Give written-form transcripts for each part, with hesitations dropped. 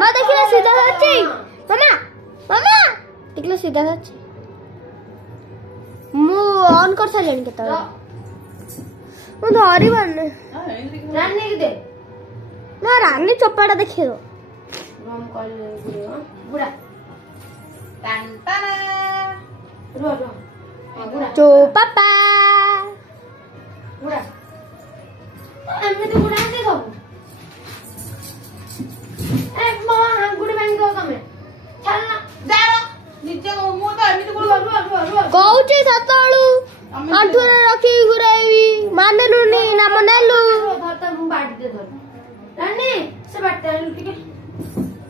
माँ देखिए सीधा जाच्छी मामा मामा देखिए सीधा जाच्छी मु ऑन कर साइलेंट केता मु धरी बन्ने रानी के दे ना रानी चपाटा देखियो हम कॉल बुड़ा टन टन रो बुड़ा चो पापा बुड़ा हमने तो बुड़ा दे दो ए मामा हम गुड़ बन दो तमे चल ना जाओ नीचे को मु तो एमिति गुड़ रो कहूची सतळू आंठुरे रखी घुराइबी मानलुनी ना मनेलु धरता मु बाटी दे धर रानी से बाटते ठीक है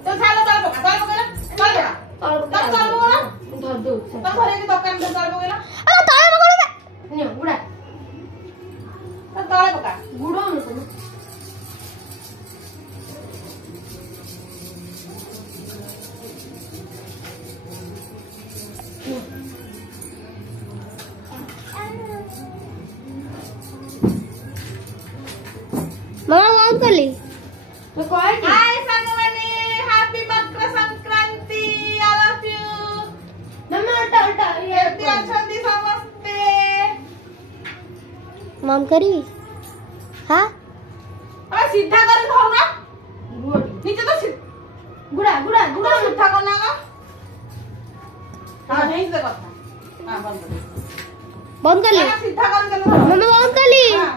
तो सालो चल पका चल पका चल पका चल पका धर दो तो घरे की दुकान में चल पका अरे ताळे मगळे ने बुड़ा तो तळे पका गुड़ो न तो मामा कौन कली तो कोई hi Sangamani happy Makar Sankranti I love you mamma उल्टा ये अछंदी समस्ते मम करी हां अरे सीधा कर धर ना नीचे तो गुड़ा गुड़ा गुड़ा सीधा करना का हां नहीं से करता हां बंद कर बंद कर ली सीधा कर मम्मा बंद कर ली हां